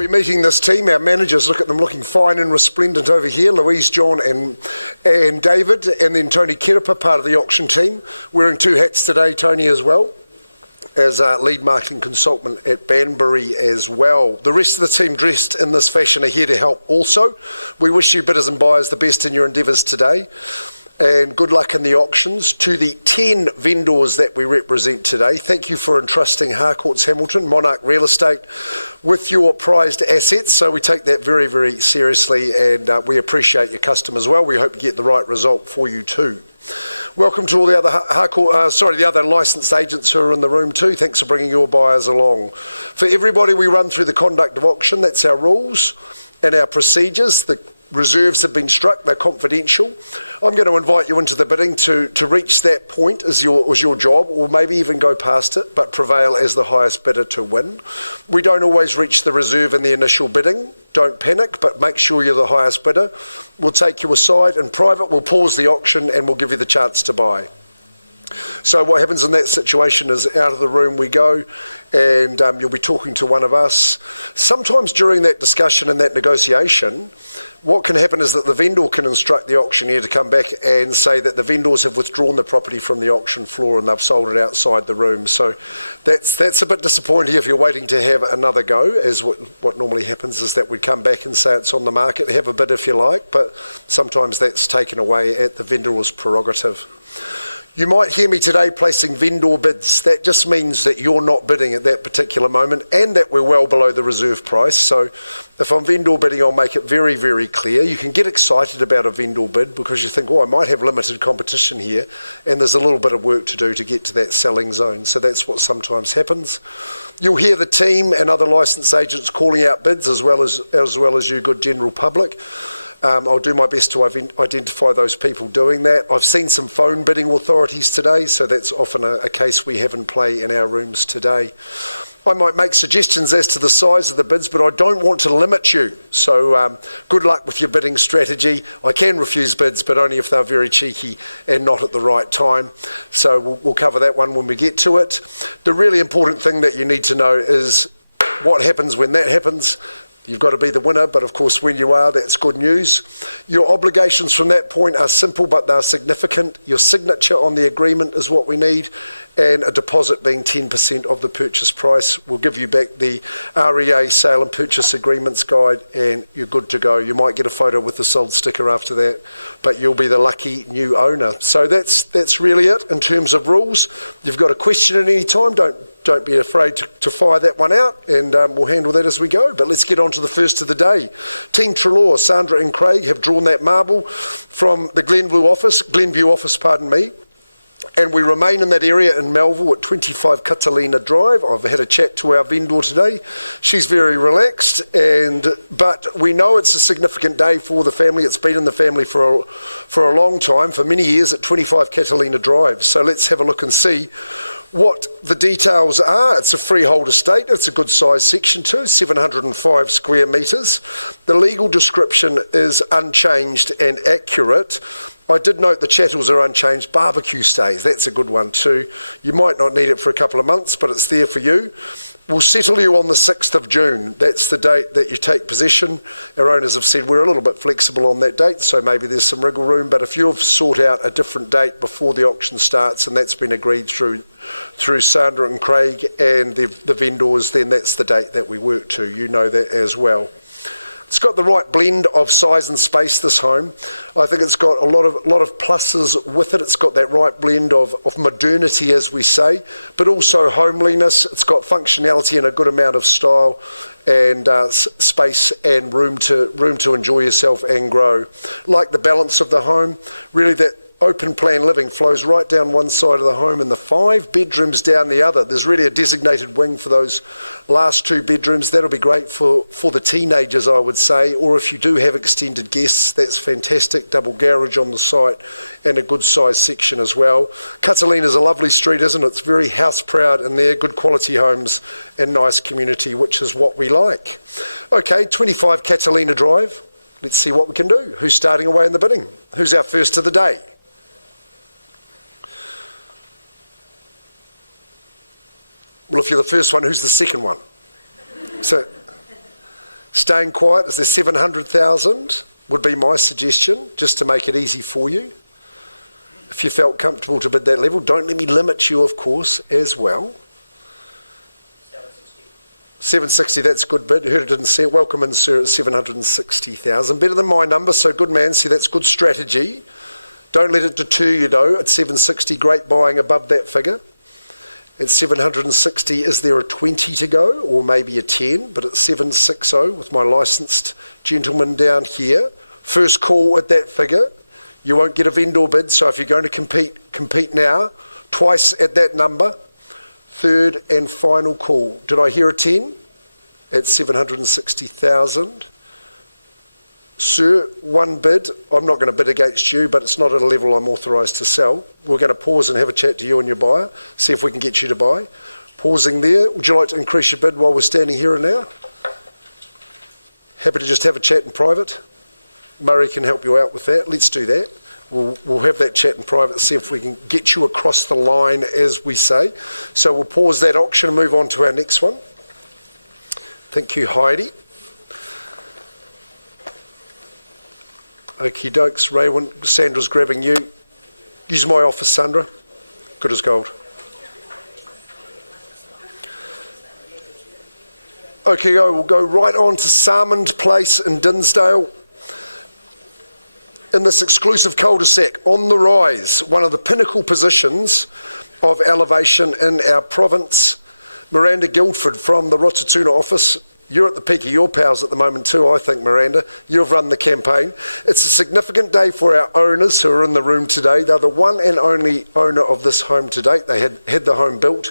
We're meeting this team. Our managers, look at them looking fine and resplendent over here. Louise, John and David, and then Tony Kiripa, part of the auction team. Wearing 2 hats today, Tony as well, as lead marketing consultant at Banbury as well. The rest of the team dressed in this fashion are here to help also. We wish you bidders and buyers the best in your endeavours today. And good luck in the auctions. To the 10 vendors that we represent today, thank you for entrusting Harcourts Hamilton, Monarch Real Estate, with your prized assets. So we take that very, very seriously, and we appreciate your custom as well. We hope you get the right result for you too. Welcome to all the other the other licensed agents who are in the room too. Thanks for bringing your buyers along. For everybody, we run through the conduct of auction. That's our rules and our procedures. The reserves have been struck, they're confidential. I'm going to invite you into the bidding to reach that point as your job, or maybe even go past it, but prevail as the highest bidder to win. We don't always reach the reserve in the initial bidding. Don't panic, but make sure you're the highest bidder. We'll take you aside in private, we'll pause the auction and we'll give you the chance to buy. So what happens in that situation is out of the room we go, and you'll be talking to one of us. Sometimes during that discussion and that negotiation, what can happen is that the vendor can instruct the auctioneer to come back and say that the vendors have withdrawn the property from the auction floor and they've sold it outside the room. So that's a bit disappointing if you're waiting to have another go, as what normally happens is that we'd come back and say it's on the market, have a bid if you like, but sometimes that's taken away at the vendor's prerogative. You might hear me today placing vendor bids. That just means that you're not bidding at that particular moment and that we're well below the reserve price. So if I'm vendor bidding, I'll make it very, very clear. You can get excited about a vendor bid because you think, oh, I might have limited competition here, and there's a little bit of work to do to get to that selling zone. So that's what sometimes happens. You'll hear the team and other licensed agents calling out bids as well as you good general public. I'll do my best to identify those people doing that. I've seen some phone bidding authorities today, so that's often a case we have in play in our rooms today. I might make suggestions as to the size of the bids, but I don't want to limit you. So good luck with your bidding strategy. I can refuse bids, but only if they're very cheeky and not at the right time. So we'll cover that one when we get to it. The really important thing that you need to know is what happens when that happens. You've got to be the winner, but of course when you are, that's good news. Your obligations from that point are simple, but they're significant. Your signature on the agreement is what we need, and a deposit being 10% of the purchase price. We'll give you back the REA Sale and Purchase Agreements Guide, and you're good to go. You might get a photo with the sold sticker after that, but you'll be the lucky new owner. So that's really it in terms of rules. You've got a question at any time, don't be afraid to fire that one out, and we'll handle that as we go. But let's get on to the first of the day. Team Treloar, Sandra and Craig, have drawn that marble from the Glenview office, and we remain in that area in Melville at 25 Catalina Drive. I've had a chat to our vendor today. She's very relaxed, but we know it's a significant day for the family. It's been in the family for a long time, for many years, at 25 Catalina Drive. So let's have a look and see what the details are. It's a freehold estate. It's a good size section too, 705 square metres. The legal description is unchanged and accurate. I did note the chattels are unchanged. Barbecue stays, that's a good one too. You might not need it for a couple of months, but it's there for you. We'll settle you on the 6th of June. That's the date that you take possession. Our owners have said we're a little bit flexible on that date, so maybe there's some wriggle room, but if you've sought out a different date before the auction starts, and that's been agreed through Sandra and Craig and the vendors, then that's the date that we work to. You know that as well. It's got the right blend of size and space, this home. I think it's got a lot of pluses with it. It's got that right blend of modernity, as we say, but also homeliness. It's got functionality and a good amount of style and space and room to enjoy yourself and grow. Like the balance of the home, really that open plan living flows right down one side of the home and the 5 bedrooms down the other. There's really a designated wing for those last 2 bedrooms. That'll be great for the teenagers, I would say, or if you do have extended guests, that's fantastic. Double garage on the site and a good size section as well. Catalina's a lovely street, isn't it? It's very house proud in there, good quality homes and nice community, which is what we like. Okay, 25 Catalina Drive. Let's see what we can do. Who's starting away in the bidding? Who's our first of the day? Well, if you're the first one, who's the second one? So, Staying quiet is the 700,000 would be my suggestion, just to make it easy for you. If you felt comfortable to bid that level, don't let me limit you, of course, as well. 760, that's a good bid. Heard it, didn't see it. Welcome in, sir, at 760,000. Better than my number, so good man. See, that's good strategy. Don't let it deter you, though. At 760, great buying above that figure. At 760, is there a 20 to go, or maybe a 10? But at 760, with my licensed gentleman down here, first call at that figure. You won't get a vendor bid, so if you're going to compete now. Twice at that number. Third and final call. Did I hear a 10? At 760,000. Sir, one bid. I'm not going to bid against you, but it's not at a level I'm authorised to sell. We're going to pause and have a chat to you and your buyer, see if we can get you to buy. Pausing there. Would you like to increase your bid while we're standing here and now? Happy to just have a chat in private? Murray can help you out with that. Let's do that. We'll have that chat in private, see if we can get you across the line, as we say. So we'll pause that auction and move on to our next one. Thank you, Heidi. Okie dokes, Raywin. Sandra's grabbing you. Use my office, Sandra. Good as gold. Okay, we'll go right on to Salmond Place in Dinsdale. In this exclusive cul-de-sac, on the rise, one of the pinnacle positions of elevation in our province. Miranda Guildford from the Rotatuna office. You're at the peak of your powers at the moment too, I think, Miranda. You've run the campaign. It's a significant day for our owners who are in the room today. They're the one and only owner of this home to date. They had the home built,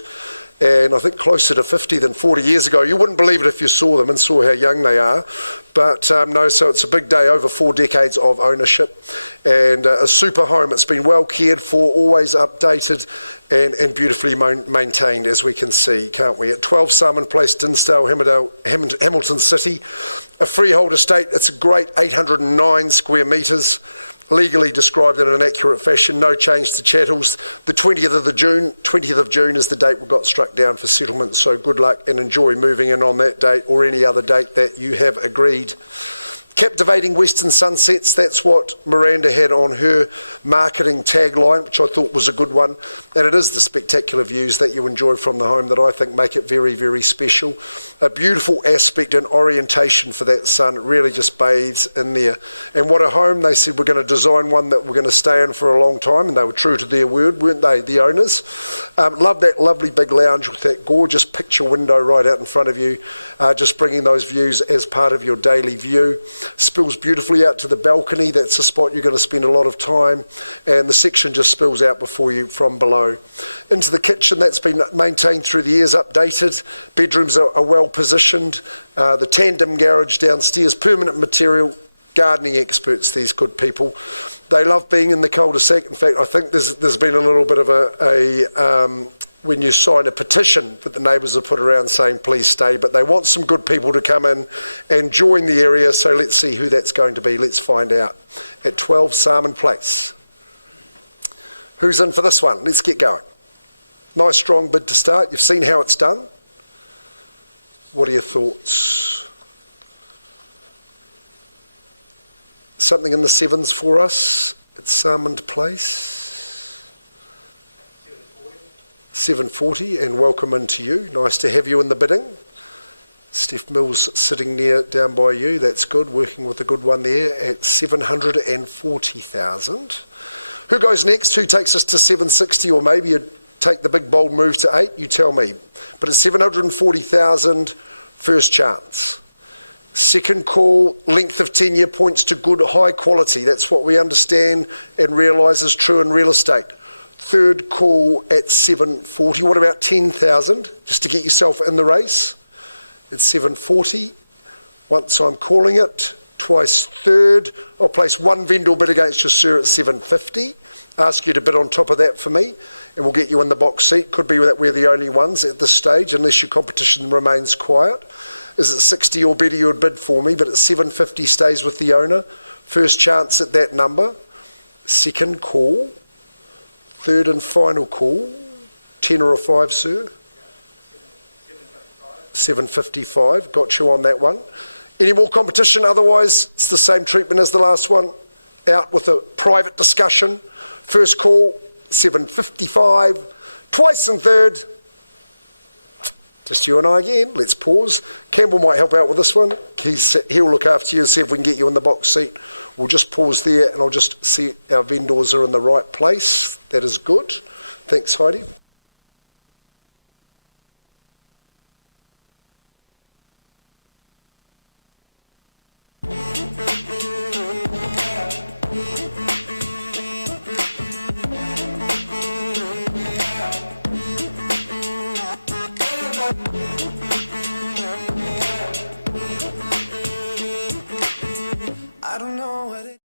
and I think closer to 50 than 40 years ago. You wouldn't believe it if you saw them and saw how young they are. But no, so it's a big day, over 4 decades of ownership, and a super home. It's been well cared for, always updated and beautifully maintained, as we can see, can't we? At 12 Salmond Place, Dinsdale, Hamilton City, a freehold estate. It's a great 809 square metres. Legally described in an accurate fashion, no change to chattels. The 20th of June is the date we got struck down for settlement, so good luck and enjoy moving in on that date or any other date that you have agreed. Captivating Western sunsets, that's what Miranda had on her marketing tagline, which I thought was a good one. And it is the spectacular views that you enjoy from the home that I think make it very, very special. A beautiful aspect and orientation for that sun. It really just bathes in there. And what a home. They said we're going to design one that we're going to stay in for a long time, and they were true to their word, weren't they, the owners? Love that lovely big lounge with that gorgeous picture window right out in front of you, just bringing those views as part of your daily view. Spills beautifully out to the balcony. That's a spot you're going to spend a lot of time, and the section just spills out before you from below. Into the kitchen, that's been maintained through the years, updated. Bedrooms are well positioned. The tandem garage downstairs, permanent material. Gardening experts, these good people. They love being in the cul-de-sac. In fact, I think there's been a little bit of when you sign a petition that the neighbours have put around saying please stay, but they want some good people to come in and join the area, so let's see who that's going to be. Let's find out. At 12 Salmond Place. Who's in for this one? Let's get going. Nice strong bid to start. You've seen how it's done. What are your thoughts? Something in the sevens for us at Salmond Place. 740, and welcome into you. Nice to have you in the bidding. Steph Mills sitting down by you. That's good. Working with a good one there at 740,000. Who goes next? Who takes us to 760, or maybe you take the big bold move to 8? You tell me. But at 740,000, first chance. Second call, length of tenure points to good high quality. That's what we understand and realise is true in real estate. Third call at 740. What about 10,000? Just to get yourself in the race. It's 740. Once I'm calling it. Twice third. I'll place one vendor bid against you, sir, at 750. Ask you to bid on top of that for me, and we'll get you in the box seat. Could be that we're the only ones at this stage, unless your competition remains quiet. Is it 60 or better you would bid for me, but at 750 stays with the owner. First chance at that number. Second call. Third and final call. 10 or a 5, sir? 755. Got you on that one. Any more competition? Otherwise, it's the same treatment as the last one. Out with a private discussion. First call, 7:55. Twice and third. Just you and I again. Let's pause. Campbell might help out with this one. He'll look after you and see if we can get you in the box seat. We'll just pause there and I'll just see our vendors are in the right place. That is good. Thanks, Heidi. I don't know what it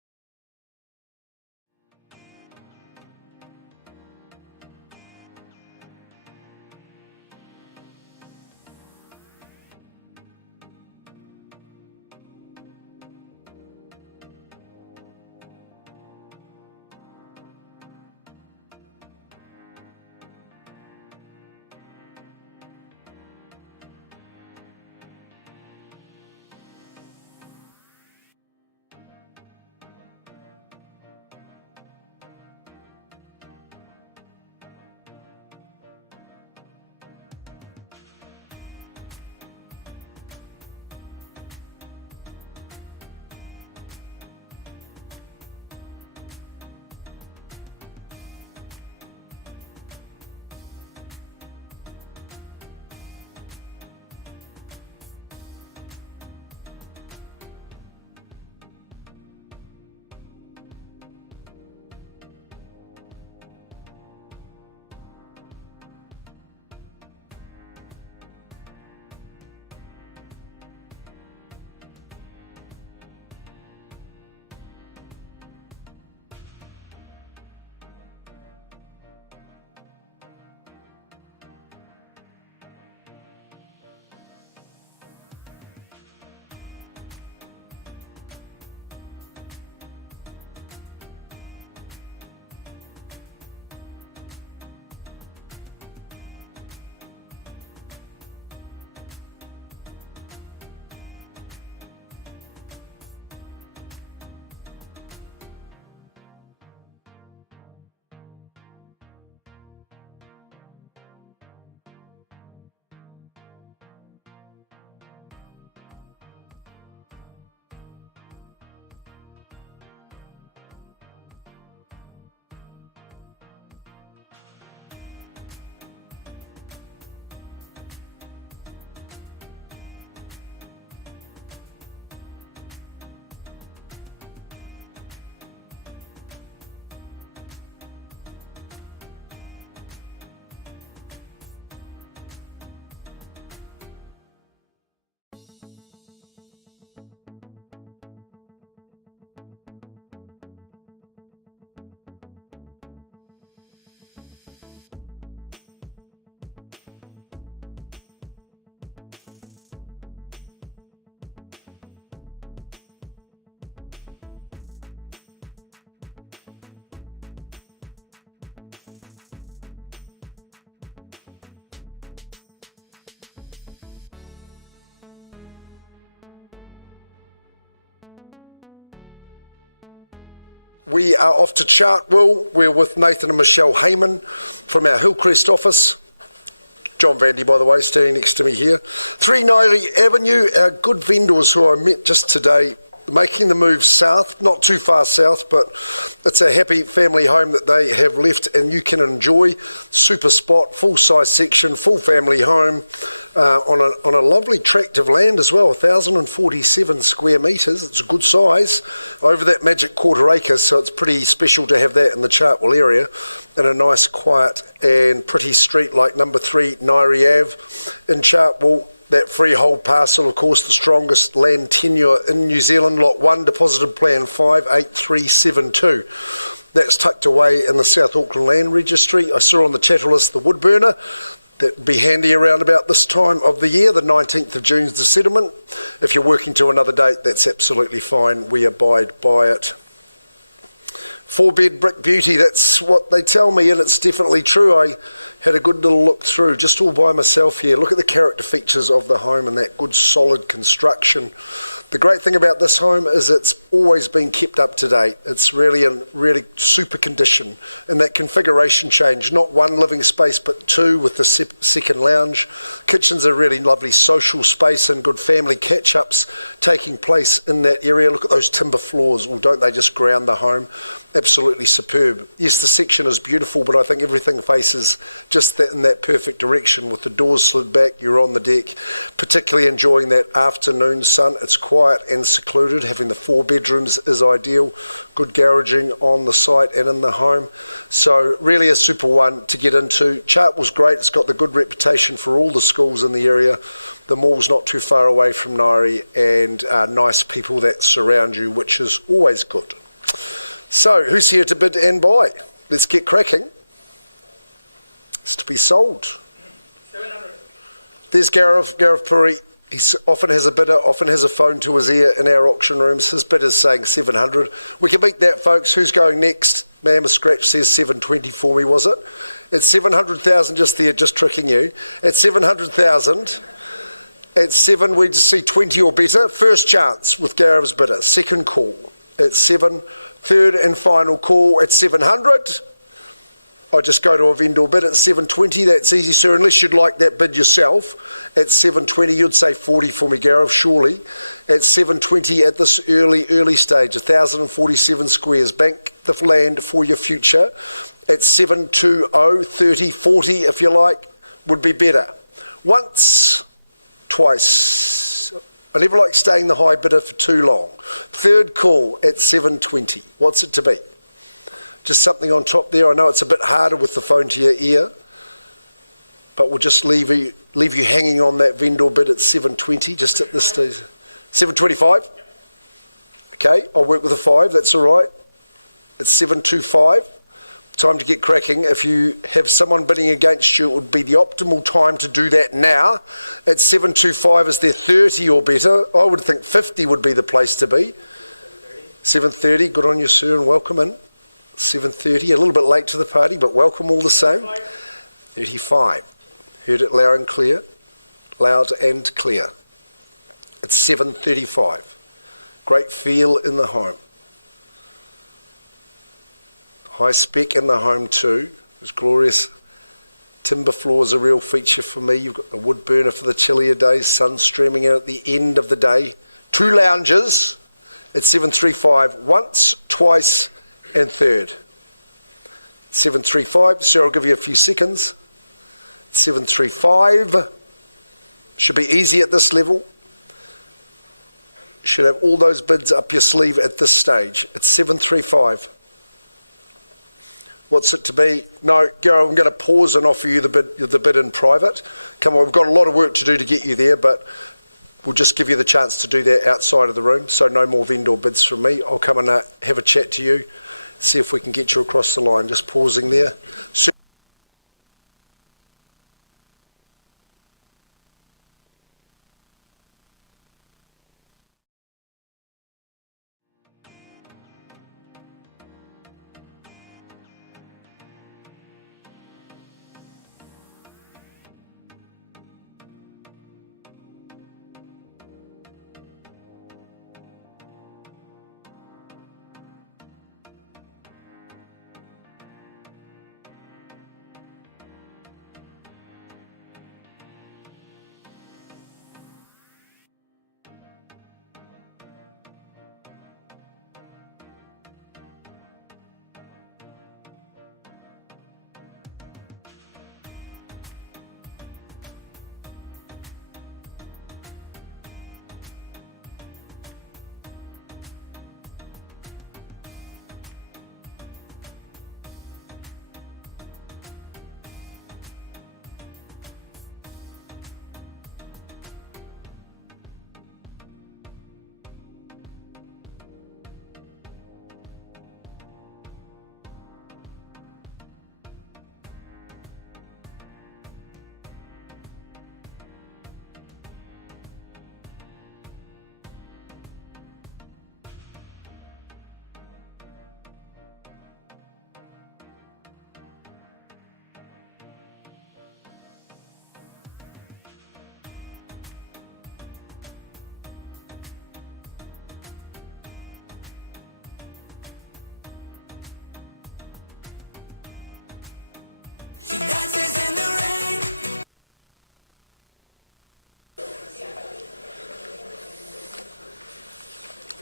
We are off to Chartwell. We're with Nathan and Michelle Heyman from our Hillcrest office. John Vandy, by the way, standing next to me here. 3 Nairi Avenue, our good vendors who I met just today, making the move south, not too far south, but it's a happy family home that they have left and you can enjoy. Super spot, full size section, full family home on a lovely tract of land as well, 1,047 square metres. It's a good size, over that magic quarter acre, so it's pretty special to have that in the Chartwell area, in a nice, quiet and pretty street like number 3 Nairi Ave in Chartwell. That freehold parcel, of course, the strongest land tenure in New Zealand, Lot 1, deposited plan 58372. That's tucked away in the South Auckland Land Registry. I saw on the chattel list the wood burner. That'd be handy around about this time of the year. The 19th of June is the settlement. If you're working to another date, that's absolutely fine. We abide by it. 4-bed brick beauty, that's what they tell me, and it's definitely true. I had a good little look through, just all by myself here. Look at the character features of the home and that good solid construction. The great thing about this home is it's always been kept up to date. It's really in really super condition. And that configuration change, not one living space but two with the second lounge. Kitchen's a really lovely social space and good family catch-ups taking place in that area. Look at those timber floors. Well, don't they just ground the home? Absolutely superb. Yes, the section is beautiful, but I think everything faces just that in that perfect direction. With the doors slid back, you're on the deck. Particularly enjoying that afternoon sun. It's quiet and secluded. Having the 4 bedrooms is ideal. Good garaging on the site and in the home. So really a super one to get into. Chartwell's great. It's got the good reputation for all the schools in the area. The mall's not too far away from Nairi, and nice people that surround you, which is always good. So, who's here to bid and buy? Let's get cracking. It's to be sold. 700. There's Gareth Puri. He often has a bidder, often has a phone to his ear in our auction rooms. His bidder's saying 700. We can beat that, folks. Who's going next? Man with Scratch says 720 for me, was it? It's 700,000 just there, just tricking you. At 700,000, at 7, we just see 20 or better. First chance with Gareth's bidder. Second call at 7. Third and final call at 700. I just go to a vendor bid at 720. That's easy, sir. Unless you'd like that bid yourself. At 720, you'd say 40 for me, Gareth, surely. At 720 at this early stage, 1,047 squares. Bank the land for your future. At 720, 30, 40, if you like, would be better. Once, twice. I never like staying the high bidder for too long. Third call at 720. What's it to be? Just something on top there. I know it's a bit harder with the phone to your ear, but we'll just leave you hanging on that vendor bid at 720 just at this stage. 725? Okay, I'll work with a 5. That's all right. It's 725. Time to get cracking. If you have someone bidding against you, it would be the optimal time to do that now. At 725, is there 30 or better? I would think 50 would be the place to be. 730, good on you, sir, and welcome in. 730, a little bit late to the party, but welcome all the same. 35, heard it loud and clear. Loud and clear. It's 735. Great feel in the home. High spec in the home too. It's glorious. Timber floor is a real feature for me. You've got the wood burner for the chillier days, sun streaming in at the end of the day. 2 lounges at 735, once, twice, and third. 735, so I'll give you a few seconds. 735, should be easy at this level. Should have all those bids up your sleeve at this stage. It's 735. What's it to be? No, Gareth, I'm going to pause and offer you the bid in private. Come on, we've got a lot of work to do to get you there, but we'll just give you the chance to do that outside of the room, so no more vendor bids from me. I'll come and have a chat to you, see if we can get you across the line. Just pausing there.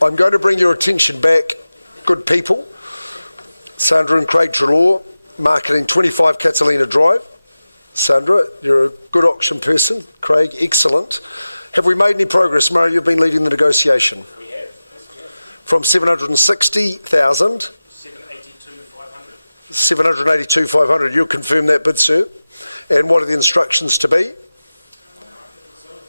I'm going to bring your attention back, good people. Sandra and Craig Trelaw, marketing 25 Catalina Drive. Sandra, you're a good auction person. Craig, excellent. Have we made any progress, Murray? You've been leading the negotiation. We have. From 760,000. 782,500. 782,500. You'll confirm that bid, sir. And what are the instructions to be?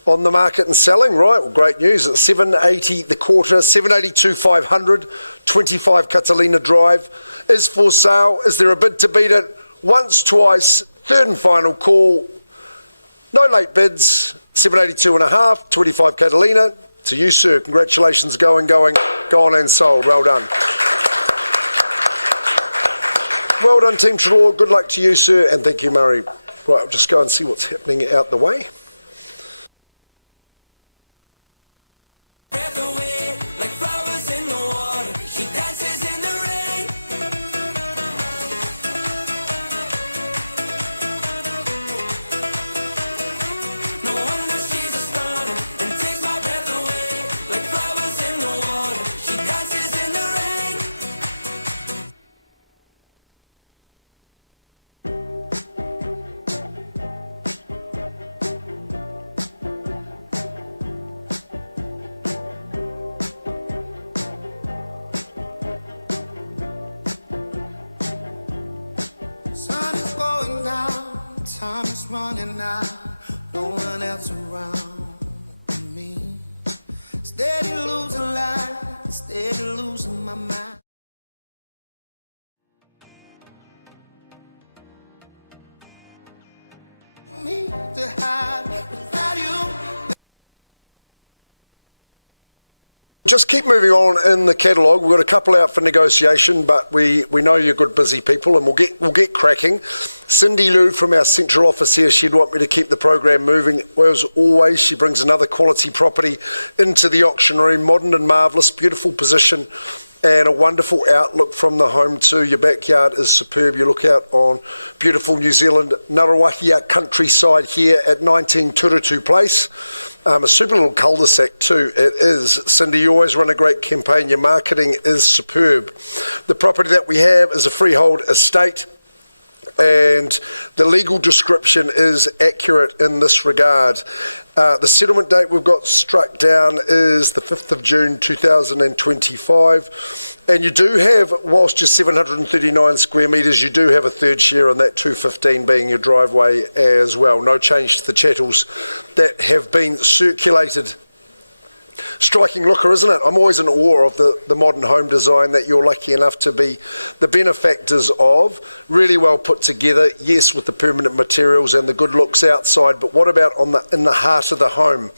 On the market and selling, right? Well, great news. At 780 the quarter, 782,500, 25 Catalina Drive is for sale. Is there a bid to beat it? Once, twice, third and final call. No late bids. 782 and a half, 25 Catalina. To you, sir. Congratulations. Gone and sold. Well done. Well done, Team Trelaw. Good luck to you, sir. And thank you, Murray. Right, I'll just go and see what's happening out the way. Sun is going down, time is running out, no one else around me. Steady losing life, steady losing my mind. Me to hide without you. Just keep moving on in the catalogue. We've got a couple out for negotiation, but we know you're good busy people, and we'll get cracking. Cindy Lou from our central office here, she'd want me to keep the program moving. Well, as always, she brings another quality property into the auction room. Modern and marvellous, beautiful position, and a wonderful outlook from the home too. Your backyard is superb. You look out on beautiful New Zealand Ngaruawahia countryside here at 19 Turutu Place. A super little cul-de-sac too, it is. Cindy, you always run a great campaign. Your marketing is superb. The property that we have is a freehold estate, and the legal description is accurate in this regard. The settlement date we've got struck down is the 5th of June 2025, and you do have, whilst you're 739 square metres, you do have a third share on that 215 being your driveway as well. No change to the chattels that have been circulated. Striking looker, isn't it? I'm always in awe of the modern home design that you're lucky enough to be the benefactors of. Really well put together, yes, with the permanent materials and the good looks outside, but what about in the heart of the home?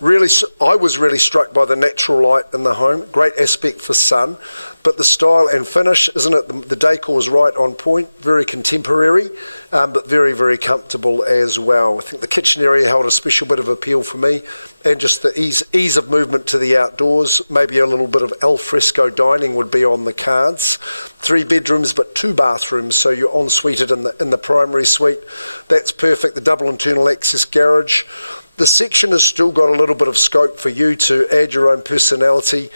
Really, I was really struck by the natural light in the home. Great aspect for sun, but the style and finish, isn't it? The decor is right on point, very contemporary, but very, very comfortable as well. I think the kitchen area held a special bit of appeal for me, and just the ease of movement to the outdoors. Maybe a little bit of al fresco dining would be on the cards. 3 bedrooms but 2 bathrooms, so you're en-suited in the primary suite. That's perfect. The double internal access garage. The section has still got a little bit of scope for you to add your own personality.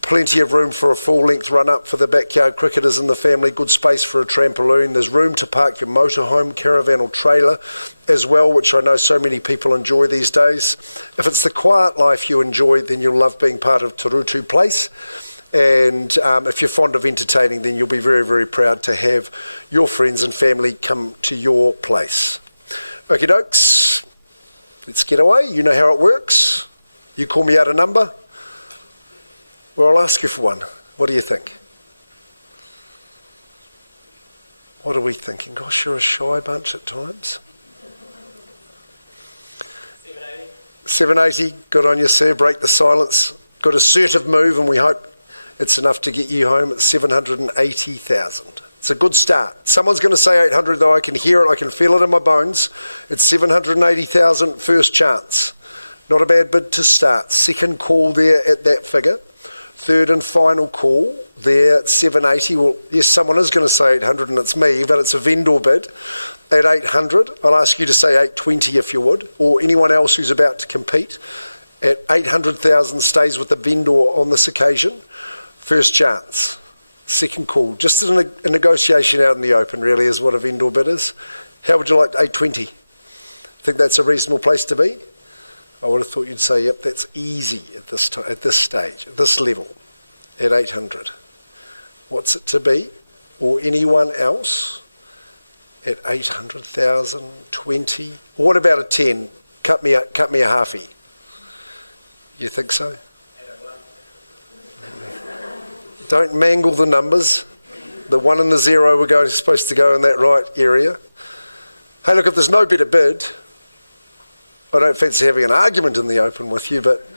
Plenty of room for a full-length run-up for the backyard cricketers in the family. Good space for a trampoline. There's room to park your motorhome, caravan or trailer as well, which I know so many people enjoy these days. If it's the quiet life you enjoy, then you'll love being part of Turutu Place. And if you're fond of entertaining, then you'll be very, very proud to have your friends and family come to your place. Okie dokes, let's get away. You know how it works. You call me out a number. Well, I'll ask you for one. What do you think? What are we thinking? Gosh, you're a shy bunch at times. 780. 780, good on you, sir. Break the silence. Good assertive move, and we hope it's enough to get you home at 780,000. It's a good start. Someone's going to say 800, though. I can hear it. I can feel it in my bones. It's 780,000, first chance. Not a bad bid to start. Second call there at that figure. Third and final call there at 780. Well, yes, someone is going to say 800 and it's me, but it's a vendor bid at 800. I'll ask you to say 820 if you would, or anyone else who's about to compete at 800,000 stays with the vendor on this occasion. First chance. Second call. Just a negotiation out in the open, really, is what a vendor bid is. How would you like 820? Think that's a reasonable place to be? I would have thought you'd say, yep, that's easy at this stage, at this level, at 800. What's it to be? Or anyone else at 800,000, 20? What about a 10? Cut me a halfie. You think so? Don't mangle the numbers. The 1 and the 0 were supposed to go in that right area. Hey, look, if there's no better bid, I don't fancy having an argument in the open with you, but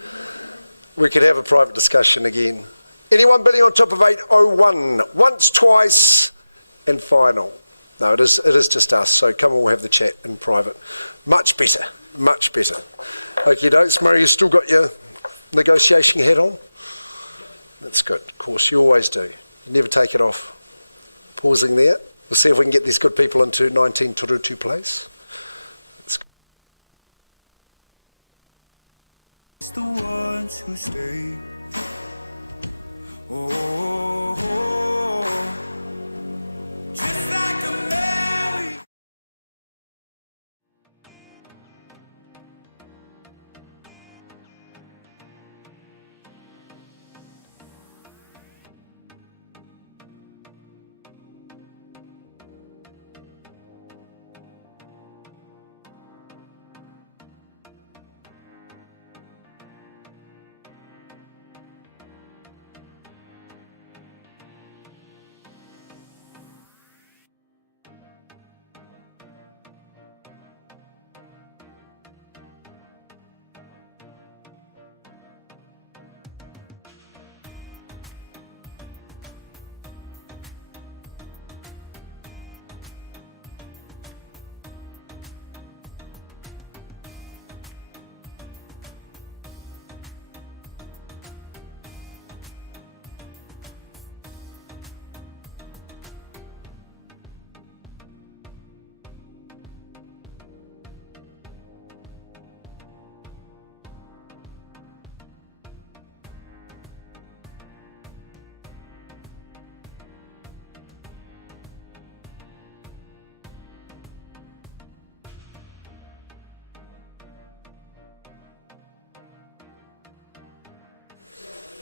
we could have a private discussion again. Anyone bidding on top of 801? Once, twice, and final. No, it is just us, so come on, we'll have the chat in private. Much better, much better. Okie dokes, Murray, you still got your negotiation hat on? That's good, of course, you always do. You never take it off. Pausing there. We'll see if we can get these good people into 19 Turutu Place. It's the ones who stay. Oh, just like a Mary.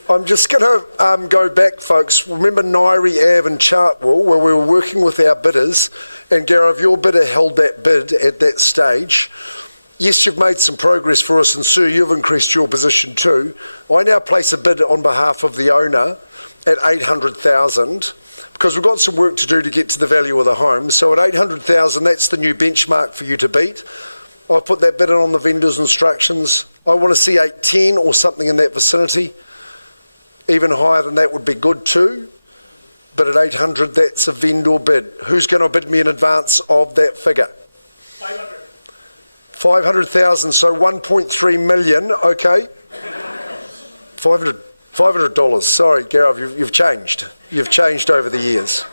I'm just going to go back, folks. Remember Nairi, Ave and Chartwell, where we were working with our bidders, and Gaurav, your bidder held that bid at that stage. Yes, you've made some progress for us, and Sue, you've increased your position too. I now place a bid on behalf of the owner at 800,000, because we've got some work to do to get to the value of the home. So at 800,000, that's the new benchmark for you to beat. I've put that bid in on the vendor's instructions. I want to see 810 or something in that vicinity. Even higher than that would be good too. But at 800, that's a vendor bid. Who's going to bid me in advance of that figure? 500. 500,000, so 1.3 million, okay. $500, sorry, Gaurav, you've changed. You've changed over the years.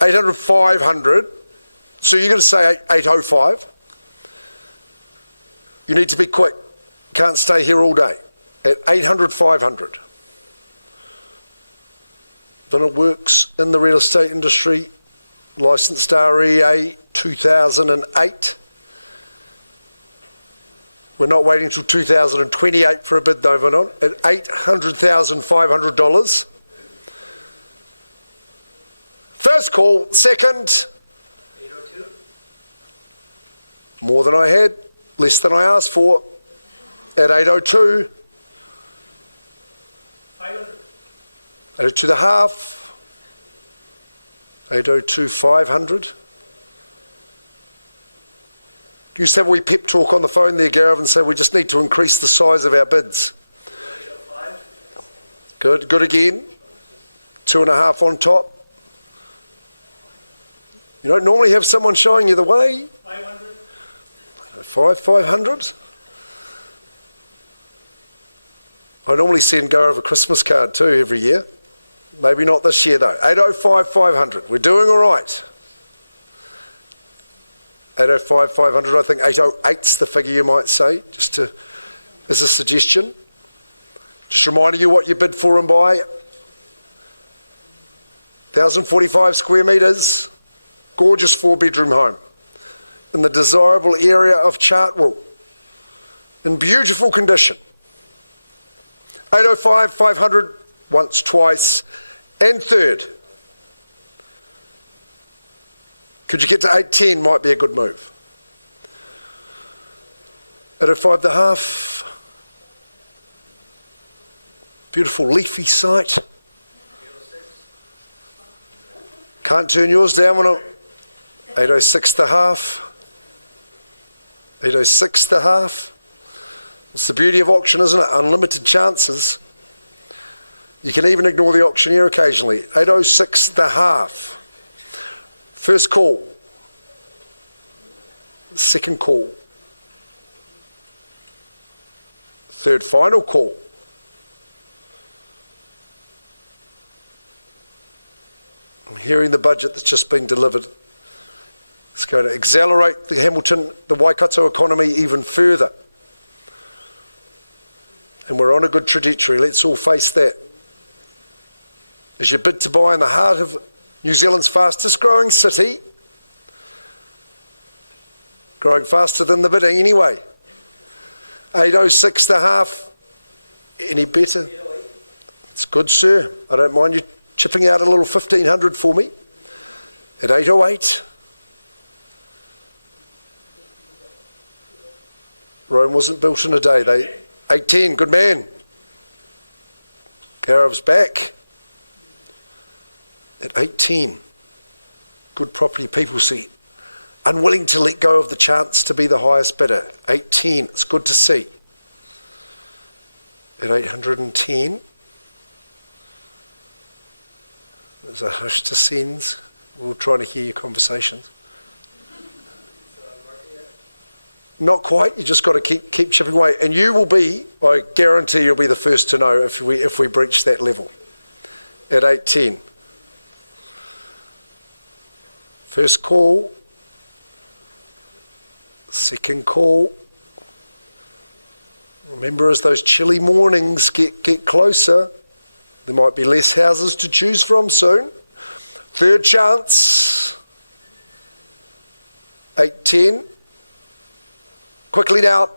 800, 500. So you're going to say 805. You need to be quick. Can't stay here all day. At 800, 500. Then it works in the real estate industry. Licensed REA 2008. We're not waiting until 2028 for a bid though, Vernon. At $800,500. First call, second. 802. More than I had, less than I asked for. At 802. 500. 802 the half. 802 500. You used to have a wee pep talk on the phone there, Gaurav, and say we just need to increase the size of our bids. 805. Good again. 2.5 on top. You don't normally have someone showing you the way. 500. 500. I normally send Gaurav a Christmas card too every year. Maybe not this year though. 805 500. We're doing all right. 805 500. I think 808's the figure you might say, just to as a suggestion. Just reminding you what you bid for and buy. 1,045 square metres, gorgeous 4-bedroom home in the desirable area of Chartwell, in beautiful condition. 805 500, once, twice, and third. Could you get to 810? Might be a good move. 805 the half. Beautiful leafy site. Can't turn yours down when 806 the half. 806 the half. It's the beauty of auction, isn't it? Unlimited chances. You can even ignore the auctioneer occasionally. 806 the half. First call. Second call. Third final call. I'm hearing the budget that's just been delivered. It's going to accelerate the Hamilton, the Waikato economy even further. And we're on a good trajectory. Let's all face that. As you bid to buy in the heart of New Zealand's fastest growing city, growing faster than the bidding anyway. 806 the half. Any better? It's good, sir. I don't mind you chipping out a little 1,500 for me. At 808. Rome wasn't built in a day. 810, good man. Garab's back. At 810. Good property people see. Unwilling to let go of the chance to be the highest bidder. 810, it's good to see. At 810. There's a hush to scenes. We're all trying to hear your conversations. Not quite. You just got to keep chipping away, and you will be. I guarantee you'll be the first to know if we breach that level. At 810. First call. Second call. Remember, as those chilly mornings get closer, there might be less houses to choose from soon. Third chance. 810. Quickly now.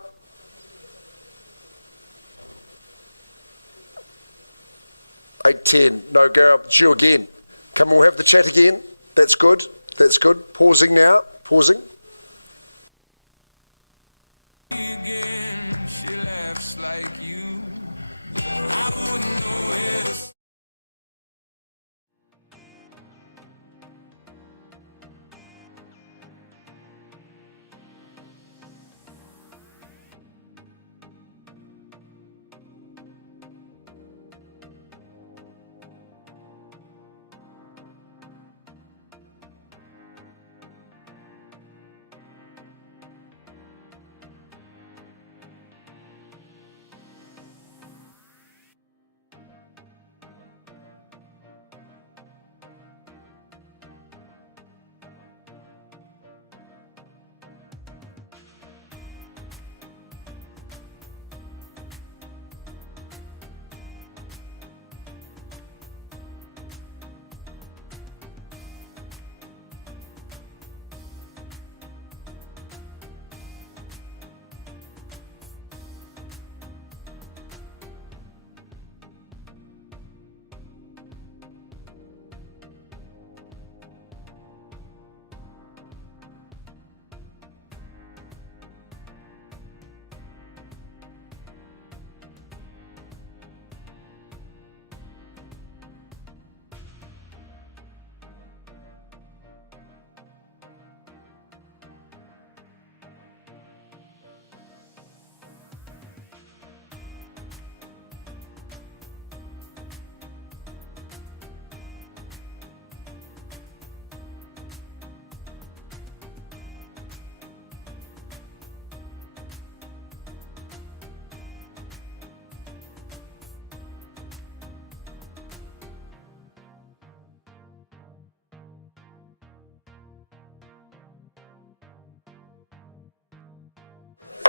$8.10. No, Garab, it's you again. Come on, we'll have the chat again. That's good. That's good. Pausing now. Pausing. Again, she laughs like you. I wouldn't know where to start.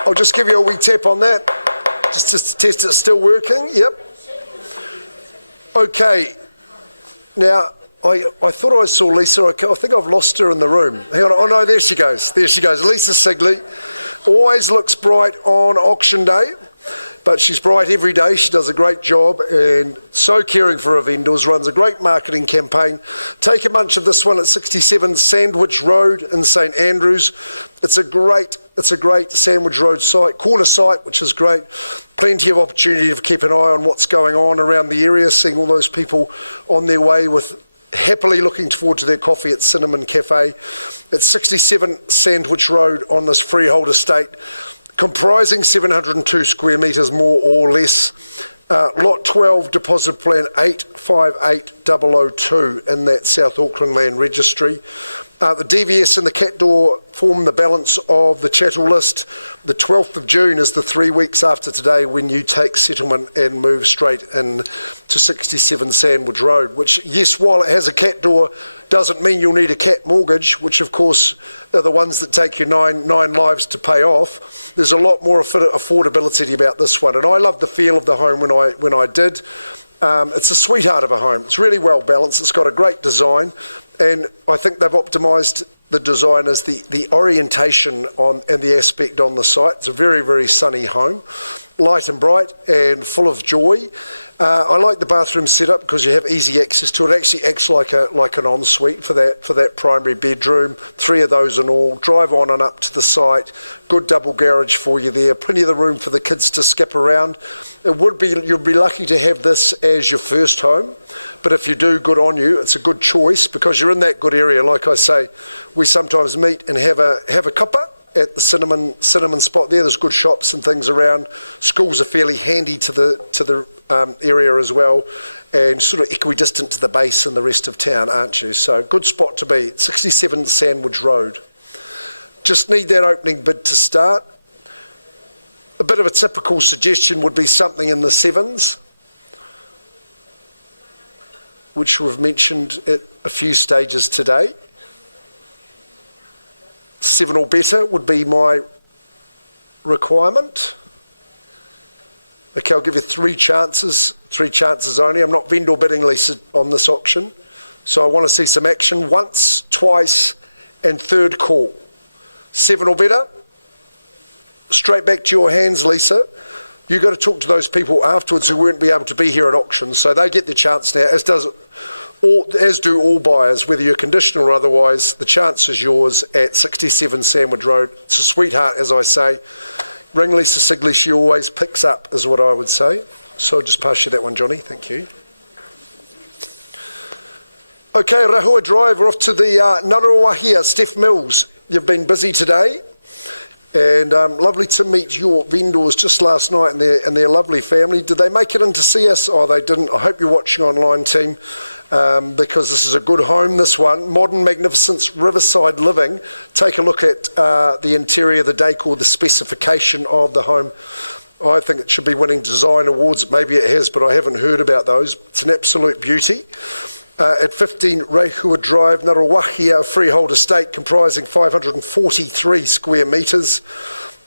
I'll just give you a wee tap on that. Just to test it's still working. Yep. Okay. Now, I thought I saw Lisa. I think I've lost her in the room. Hang on. Oh, no, there she goes. There she goes. Lisa Sigley. Always looks bright on auction day, but she's bright every day. She does a great job and so caring for her vendors, runs a great marketing campaign. Take a bunch of this one at 67 Sandwich Road in St Andrews. It's a great Sandwich Road site, corner site, which is great. Plenty of opportunity to keep an eye on what's going on around the area, seeing all those people on their way with happily looking forward to their coffee at Cinnamon Cafe. It's 67 Sandwich Road on this freehold estate, comprising 702 square metres more or less. Lot 12, deposit plan 858002 in that South Auckland Land Registry. The DVS and the cat door form the balance of the chattel list. The 12th of June is the 3 weeks after today when you take settlement and move straight in to 67 Sandwich Road, which, yes, while it has a cat door, doesn't mean you'll need a cat mortgage, which of course are the ones that take you nine lives to pay off. There's a lot more affordability about this one, and I love the feel of the home when I did. It's a sweetheart of a home. It's really well balanced. It's got a great design, and I think they've optimised the design as the orientation on and the aspect on the site. It's a very, very sunny home, light and bright and full of joy. I like the bathroom setup because you have easy access to it. It actually acts like an ensuite for that primary bedroom. 3 of those in all. Drive on and up to the site. Good double garage for you there. Plenty of the room for the kids to skip around. You'd be lucky to have this as your first home, but if you do, good on you. It's a good choice because you're in that good area. Like I say, we sometimes meet and have a cuppa at the cinnamon spot there. There's good shops and things around. Schools are fairly handy to the area as well, and sort of equidistant to the base and the rest of town, aren't you? So good spot to be. 67 Sandwich Road. Just need that opening bid to start. A bit of a typical suggestion would be something in the 7s, which we've mentioned at a few stages today. 7 or better would be my requirement. Okay, I'll give you 3 chances only. I'm not vendor bidding, Lisa, on this auction. So I want to see some action once, twice, and third call. 7 or better. Straight back to your hands, Lisa. You've got to talk to those people afterwards who won't be able to be here at auction, so they get the chance now, as do all buyers, whether you're conditional or otherwise. The chance is yours at 67 Sandwich Road. It's a sweetheart, as I say. Ring Lisa Sigley, she always picks up, is what I would say. So I'll just pass you that one, Johnny. Thank you. Okay, Rahua Drive, we're off to the Ngaruawahia, Steph Mills. You've been busy today, and lovely to meet your vendors just last night and their lovely family. Did they make it in to see us? Oh, they didn't. I hope you're watching online, team, because this is a good home, this one. Modern magnificence, riverside living. Take a look at the interior, the decor, the specification of the home. I think it should be winning design awards. Maybe it has, but I haven't heard about those. It's an absolute beauty. At 15 Rahua Drive, Ngaruawahia, a freehold estate comprising 543 square metres.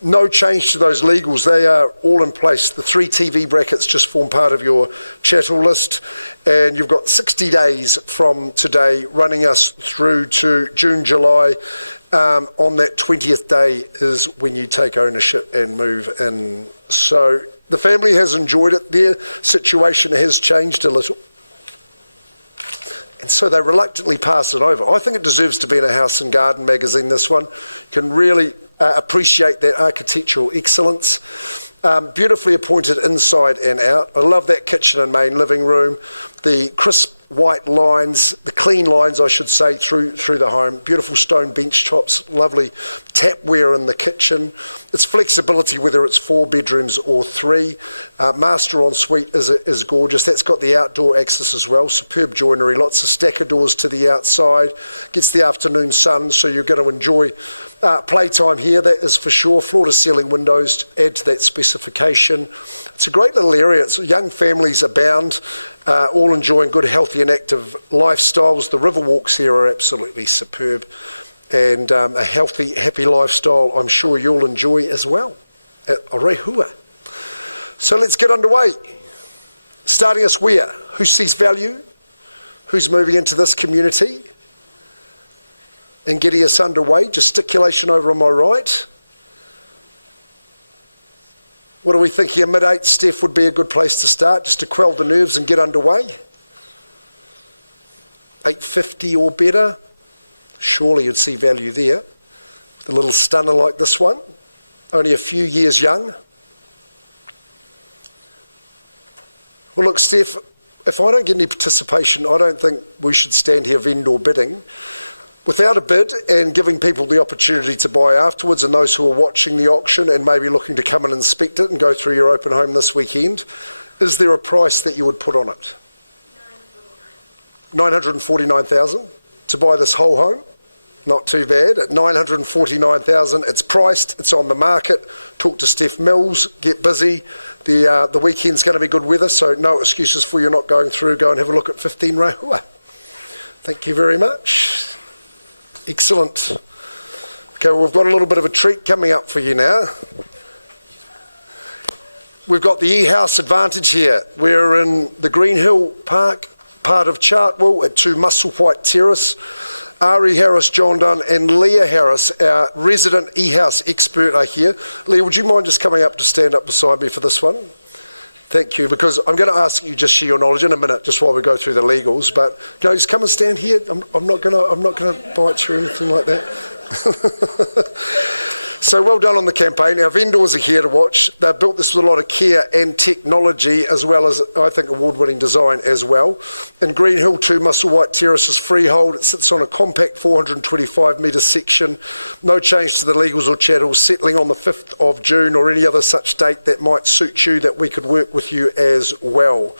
No change to those legals, they are all in place. The 3 TV brackets just form part of your chattel list, and you've got 60 days from today running us through to June, July. On that 20th day is when you take ownership and move in. So the family has enjoyed it. Their situation has changed a little, and so they reluctantly pass it over. I think it deserves to be in a House and Garden magazine, this one. You can really appreciate that architectural excellence. Beautifully appointed inside and out. I love that kitchen and main living room. The crisp white lines, the clean lines, I should say, through the home. Beautiful stone bench tops, lovely tapware in the kitchen. Its flexibility, whether it's 4 bedrooms or 3. Master ensuite is gorgeous. That's got the outdoor access as well. Superb joinery, lots of stacker doors to the outside. Gets the afternoon sun, so you're going to enjoy playtime here, that is for sure. Floor to ceiling windows to add to that specification. It's a great little area. It's young families abound, all enjoying good, healthy and active lifestyles. The river walks here are absolutely superb, and a healthy, happy lifestyle I'm sure you'll enjoy as well at Rahua. So let's get underway. Starting us where? Who sees value? Who's moving into this community? And getting us underway. Gesticulation over on my right. What do we think here? Mid-8, Steph, would be a good place to start, just to quell the nerves and get underway. 8:50 or better. Surely you'd see value there. With a little stunner like this one. Only a few years young. Well, look, Steph, if I don't get any participation, I don't think we should stand here vendor bidding. Without a bid and giving people the opportunity to buy afterwards, and those who are watching the auction and maybe looking to come and inspect it and go through your open home this weekend, is there a price that you would put on it? 949,000 to buy this whole home? Not too bad. At 949,000, it's priced, it's on the market. Talk to Steph Mills, get busy. The weekend's going to be good weather, so no excuses for you not going through. Go and have a look at 15 Rahua. Thank you very much. Excellent. Okay, well, we've got a little bit of a treat coming up for you now. We've got the E-House Advantage here. We're in the Greenhill Park, part of Chartwell, at 2 Musselwhite Terrace. Ari Harris, John Dunn, and Leah Harris, our resident E-House expert, are here. Leah, would you mind just coming up to stand up beside me for this one? Thank you, because I'm going to ask you just share your knowledge in a minute, just while we go through the legals. But you know, just come and stand here. I'm not going to bite you or anything like that. So well done on the campaign. Our vendors are here to watch. They've built this with a lot of care and technology, as well as, I think, award-winning design as well. In Greenhill, 2 Musselwhite Terrace is freehold. It sits on a compact 425-metre section. No change to the legals or chattels, settling on the 5th of June or any other such date that might suit you, that we could work with you as well.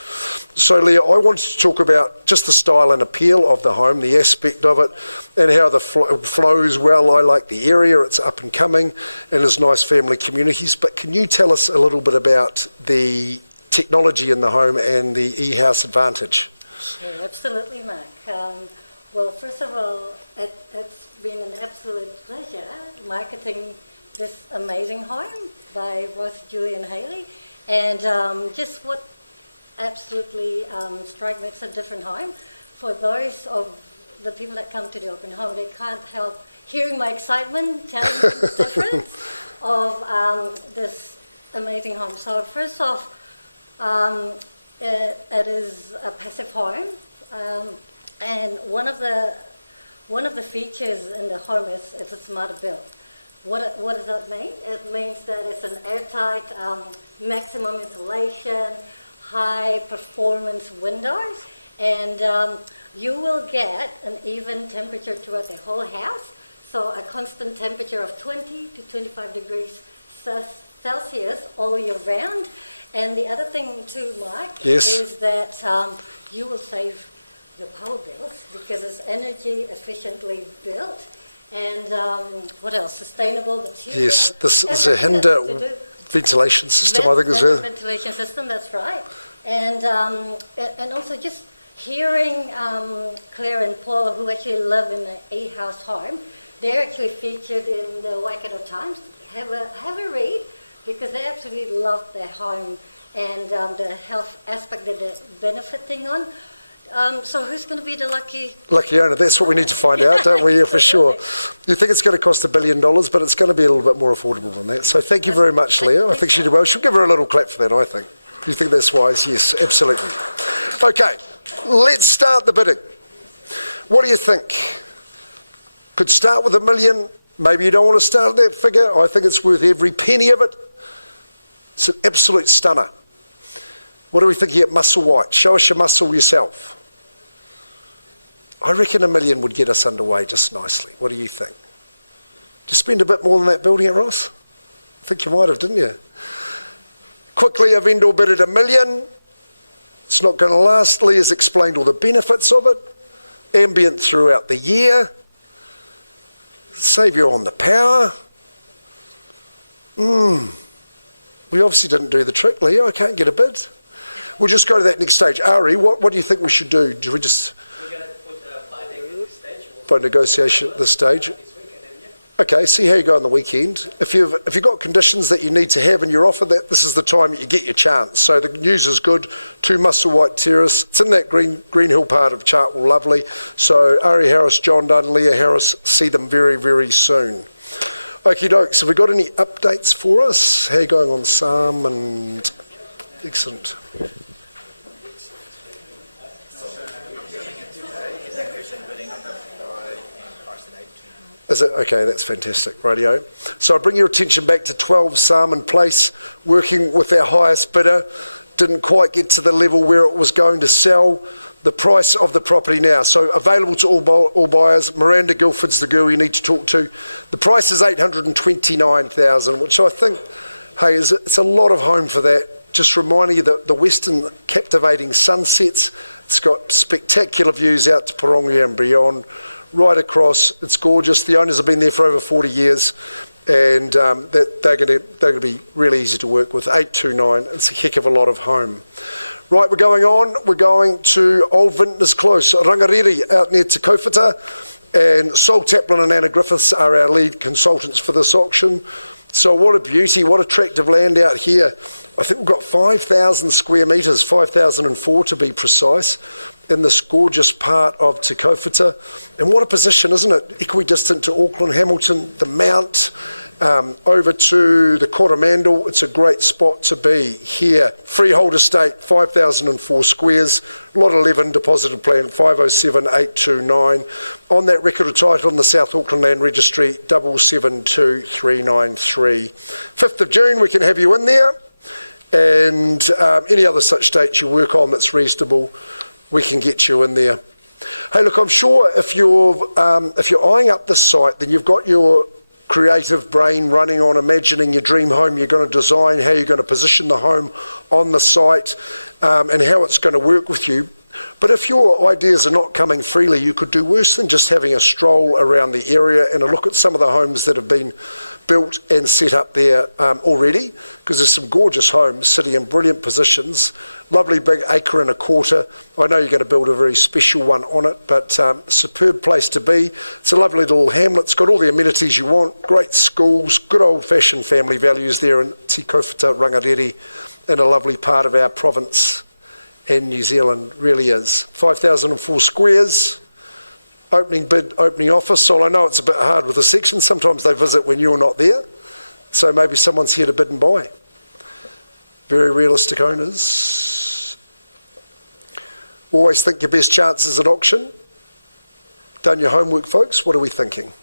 So, Leah, I wanted to talk about just the style and appeal of the home, the aspect of it, and how the flows well. I like the area. It's up and coming, and there's nice family communities. But can you tell us a little bit about the technology in the home and the E-House Advantage? Sure, absolutely, Mark. Well, first of all, it's been an absolute pleasure marketing this amazing home by Ross, Julie and Hayley. And just what absolutely struck me, it's a different home. For those of the people that come to the open home, they can't help hearing my excitement, telling them the difference of this amazing home. So first off, it is a passive home, and one of the features in the home is it's a smart build. What does that mean? It means that it's an airtight, maximum insulation, high performance windows, and you will get an even temperature throughout the whole house. So a constant temperature of 20 to 25 degrees Celsius all year round. And the other thing too, Mark, is that you will save your power bills because it's energy efficiently built. And what else? Sustainable material. Yes, this is a Hinder ventilation system, I think, as well. Ventilation system, that's right. And also just hearing Claire and Paul, who actually live in an E-House home, they're actually featured in the Waikato Times. Have a read, because they absolutely love their home and the health aspect that they're benefiting on. So who's going to be the lucky owner? That's what we need to find out, don't we? Yeah, for sure. You think it's going to cost $1 billion, but it's going to be a little bit more affordable than that. So thank you very much, Leah. I think she did well. She'll give her a little clap for that, I think. You think that's wise? Yes, absolutely. Okay, let's start the bidding. What do you think? Could start with $1 million. Maybe you don't want to start at that figure. I think it's worth every penny of it. It's an absolute stunner. What do we think here at Musselwhite? Show us your muscle yourself. I reckon $1 million would get us underway just nicely. What do you think? Did you spend a bit more than that building it, Ross? I think you might have, didn't you? Quickly, a vendor bid at $1 million. It's not going to last. Leah's explained all the benefits of it. Ambient throughout the year. Save you on the power. We obviously didn't do the trick, Leah. I can't get a bid. We'll just go to that next stage. Ari, what do you think we should do? Do we just... We're going to put binding at this stage. By negotiation at this stage? Okay, see how you go on the weekend. If you've got conditions that you need to have in your offer, that this is the time that you get your chance. So the news is good. 2 Musselwhite Terrace. It's in that Green Hill part of Chartwell, lovely. So Ari Harris, John Dunn, Leah Harris, see them very, very soon. Okie dokes, have we got any updates for us? How are you going on Sam and... Excellent. Is it? Okay, that's fantastic. Radio. So I bring your attention back to 12 Salmon Place, working with our highest bidder. Didn't quite get to the level where it was going to sell. The price of the property now. So available to all buyers. Miranda Guilford's the girl you need to talk to. The price is $829,000, which I think, hey, it's a lot of home for that. Just reminding you that the western captivating sunsets. It's got spectacular views out to Parongia and beyond. Right across, it's gorgeous. The owners have been there for over 40 years, and they're going to be really easy to work with. 829, it's a heck of a lot of home. Right, we're going on. We're going to Old Vintners Close, Rangariri, out near Te Kowhata, and Sol Taplin and Anna Griffiths are our lead consultants for this auction. So what a beauty, what attractive land out here. I think we've got 5,000 square metres, 5,004 to be precise, in this gorgeous part of Te Kowhata. And what a position, isn't it? Equidistant to Auckland, Hamilton, the Mount, over to the Coromandel. It's a great spot to be here. Freehold estate, 5,004 squares, lot 11, deposited plan 507829. On that record of title in the South Auckland Land Registry, 772393. 5th of June, we can have you in there. And any other such dates you work on that's reasonable, we can get you in there. Hey, look, I'm sure if you're eyeing up this site, then you've got your creative brain running on imagining your dream home. You're going to design how you're going to position the home on the site, and how it's going to work with you. But if your ideas are not coming freely, you could do worse than just having a stroll around the area and a look at some of the homes that have been built and set up there already, because there's some gorgeous homes sitting in brilliant positions, lovely big acre and a quarter. I know you're going to build a very special one on it, but superb place to be. It's a lovely little hamlet. It's got all the amenities you want, great schools, good old-fashioned family values there in Te Kowhata, Rangariri, and a lovely part of our province and New Zealand, really is. 5,004 squares. Opening bid, opening offer. So I know it's a bit hard with the section. Sometimes they visit when you're not there. So maybe someone's here to bid and buy. Very realistic owners. Always think your best chances at auction. Done your homework, folks? What are we thinking?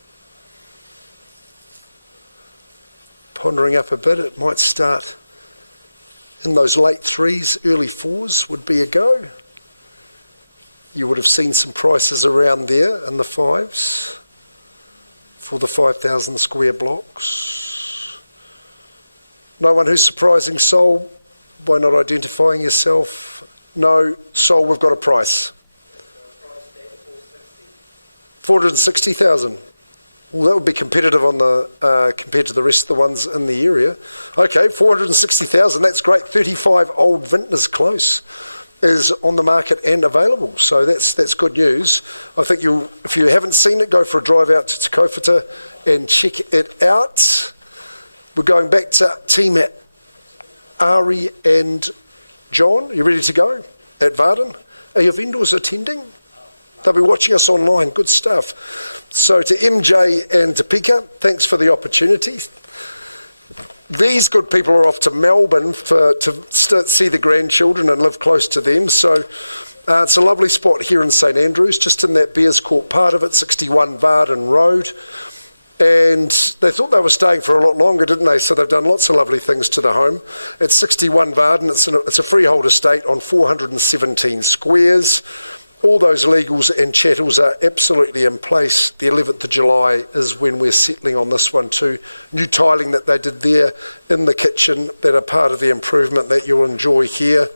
Pondering up a bit. It might start in those late 3s, early 4s would be a go. You would have seen some prices around there in the 5s for the 5,000 square blocks. No one who's surprising Sol by not identifying yourself. No, Sol, we've got a price. 460,000. Well, that would be competitive on the compared to the rest of the ones in the area. Okay, 460,000. That's great. 35 Old Vintners Close is on the market and available, so that's good news. I think if you haven't seen it, go for a drive out to Te Kowhata and check it out. We're going back to team at Ari and John. Are you ready to go at Varden? Are your vendors attending? They'll be watching us online. Good stuff. So to MJ and Topeka, thanks for the opportunity. These good people are off to Melbourne to see the grandchildren and live close to them. So it's a lovely spot here in St Andrews, just in that Bears Court part of it, 61 Varden Road. And they thought they were staying for a lot longer, didn't they? So they've done lots of lovely things to the home. It's 61 Varden. It's a freehold estate on 417 squares. All those legals and chattels are absolutely in place. The 11th of July is when we're settling on this one too. New tiling that they did there in the kitchen that are part of the improvement that you'll enjoy here.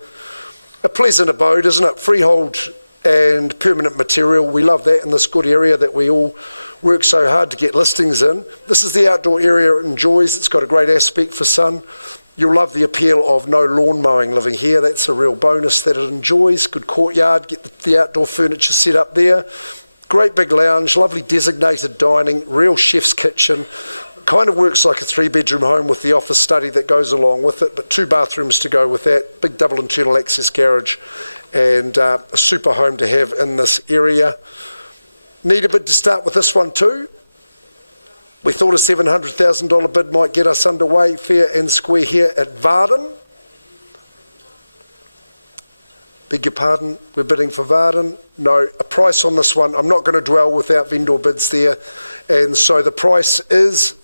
A pleasant abode, isn't it? Freehold and permanent material. We love that in this good area that we all work so hard to get listings in. This is the outdoor area it enjoys. It's got a great aspect for sun. You'll love the appeal of no lawn mowing living here. That's a real bonus that it enjoys. Good courtyard, get the outdoor furniture set up there. Great big lounge, lovely designated dining, real chef's kitchen. Kind of works like a 3-bedroom home with the office study that goes along with it, but 2 bathrooms to go with that, big double internal access garage, and a super home to have in this area. Need a bid to start with this one too. We thought a $700,000 bid might get us underway, fair and square here at Varden. Beg your pardon, we're bidding for Varden. No, a price on this one, I'm not going to dwell without vendor bids there. And so the price is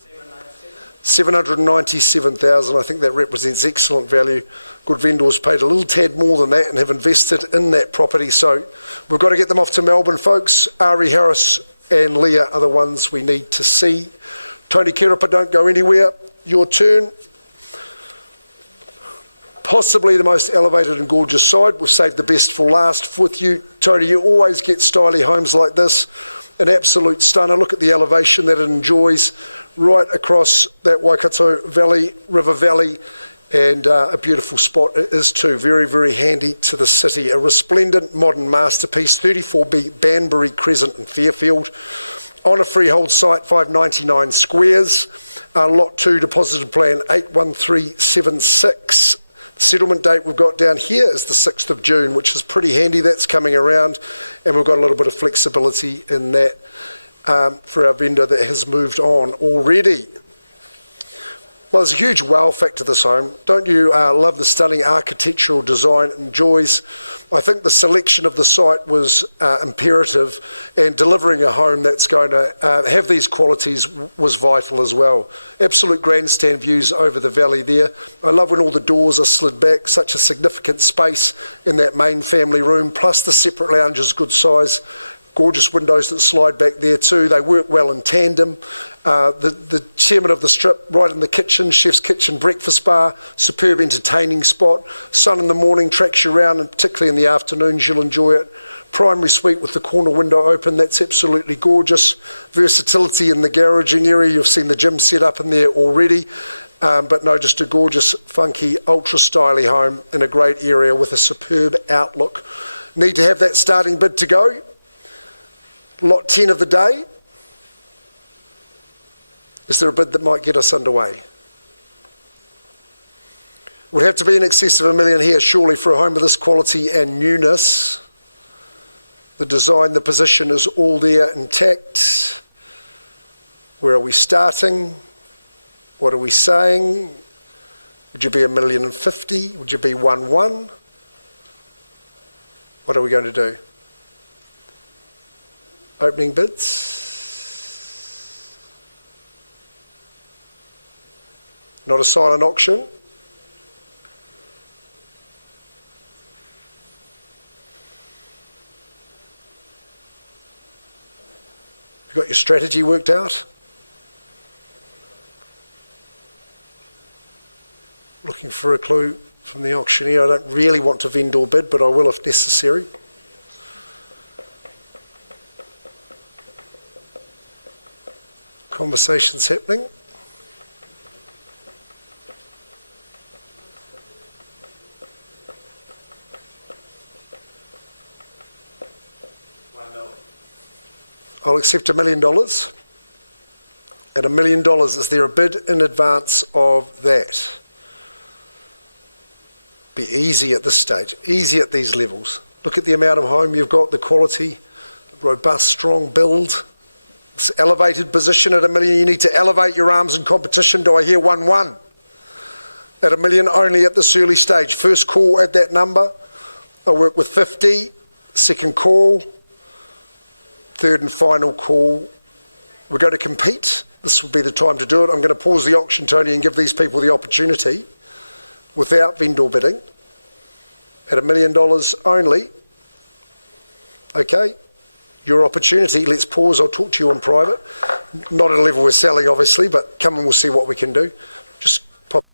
$797,000. I think that represents excellent value. Good vendors paid a little tad more than that and have invested in that property. So we've got to get them off to Melbourne, folks. Ari Harris and Leah are the ones we need to see. Tony Kirapa, don't go anywhere. Your turn. Possibly the most elevated and gorgeous side. We've saved the best for last with you. Tony, you always get stylish homes like this. An absolute stunner. Look at the elevation that it enjoys right across that Waikato Valley, River Valley, and a beautiful spot it is too. Very, very handy to the city. A resplendent modern masterpiece, 34B Banbury Crescent in Fairfield. On a freehold site, 599 squares. Lot 2, deposited plan 81376. Settlement date we've got down here is the 6th of June, which is pretty handy. That's coming around, and we've got a little bit of flexibility in that for our vendor that has moved on already. Well, there's a huge wow factor to this home. Don't you love the stunning architectural design it enjoys? I think the selection of the site was imperative, and delivering a home that's going to have these qualities was vital as well. Absolute grandstand views over the valley there. I love when all the doors are slid back, such a significant space in that main family room, plus the separate lounges, good size. Gorgeous windows that slide back there too. They work well in tandem. The chairman of the strip, right in the kitchen, chef's kitchen, breakfast bar, superb entertaining spot. Sun in the morning tracks you around, and particularly in the afternoons you'll enjoy it. Primary suite with the corner window open, that's absolutely gorgeous. Versatility in the garaging area, you've seen the gym set up in there already. But no, just a gorgeous, funky, ultra-stylish home in a great area with a superb outlook. Need to have that starting bid to go. Lot 10 of the day. Is there a bid that might get us underway? Would have to be in excess of $1 million here, surely, for a home of this quality and newness. The design, the position is all there intact. Where are we starting? What are we saying? Would you be $1,050,000? Would you be 1.1? What are we going to do? Opening bids. Not a silent auction. You've got your strategy worked out. Looking for a clue from the auctioneer. I don't really want to vendor bid, but I will if necessary. Conversations happening. I'll accept $1 million. At $1 million, is there a bid in advance of that? Be easy at this stage, easy at these levels. Look at the amount of home you've got, the quality, robust, strong build. This elevated position at $1 million, you need to elevate your arms in competition. Do I hear 1-1? At $1 million only at this early stage. First call at that number. I work with 50. Second call. Third and final call. We're going to compete. This will be the time to do it. I'm going to pause the auction, Tony, and give these people the opportunity without vendor bidding at $1 million only. Okay. Your opportunity. Let's pause. I'll talk to you in private. Not at a level we're selling, obviously, but come and we'll see what we can do. Just pop.